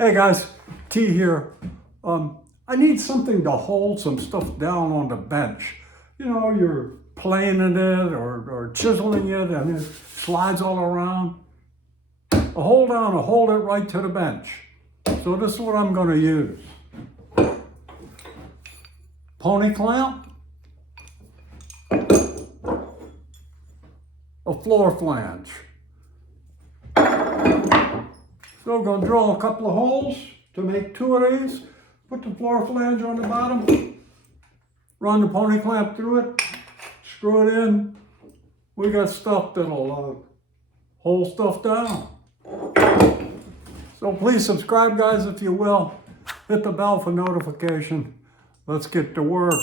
Hey guys, T here. I need something to hold some stuff down on the bench. You know, you're planing it or chiseling it and it slides all around. A hold down to hold it right to the bench. So this is what I'm going to use. Pony clamp, a floor flange. So we're going to drill a couple of holes to make two of these. Put the floor flange on the bottom. Run the pony clamp through it. Screw it in. We got stuff that'll hold stuff down. So please subscribe, guys, if you will. Hit the bell for notification. Let's get to work.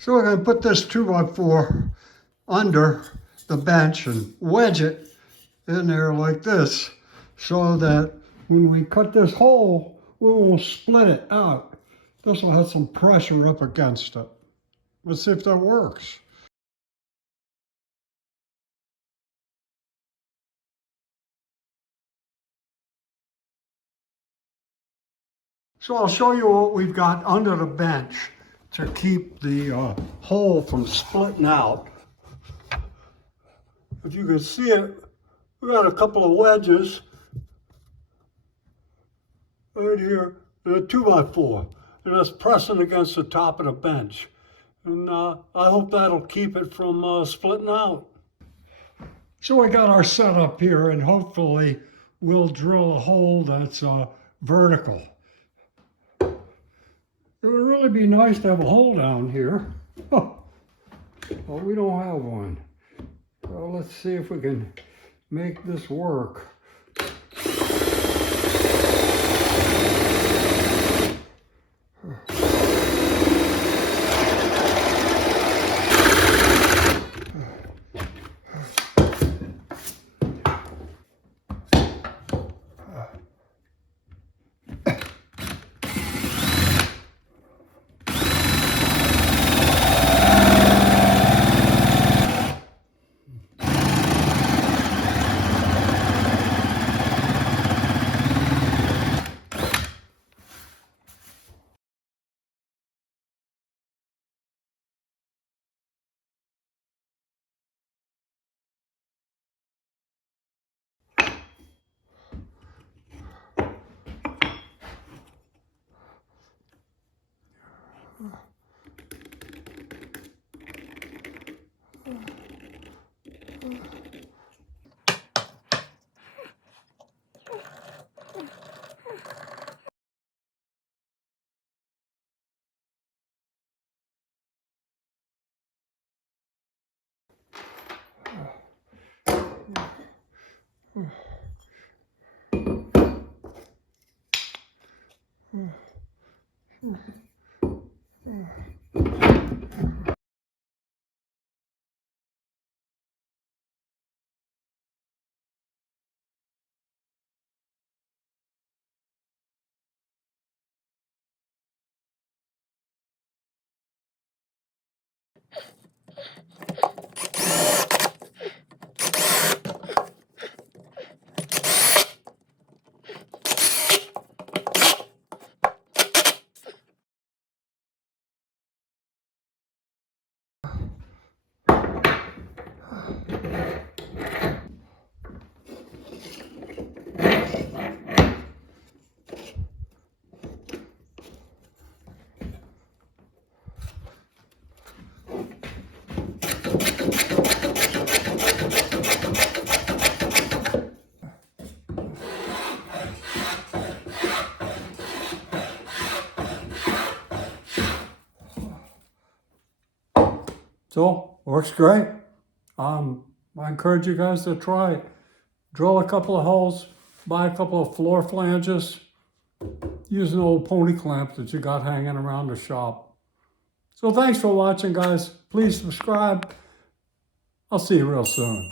So we're going to put this 2x4 under the bench and wedge it in there like this so that when we cut this hole, we won't split it out. This will have some pressure up against it. Let's see if that works. So I'll show you what we've got under the bench to keep the hole from splitting out. If you can see it, we got a couple of wedges right here, and a 2x4, and it's pressing against the top of the bench. And I hope that'll keep it from splitting out. So we got our setup here, and hopefully we'll drill a hole that's vertical. It would really be nice to have a hole down here. Well, we don't have one. So let's see if we can make this work. So, works great. I encourage you guys to try it. Drill a couple of holes, buy a couple of floor flanges, use an old pony clamp that you got hanging around the shop. So thanks for watching, guys. Please subscribe. I'll see you real soon.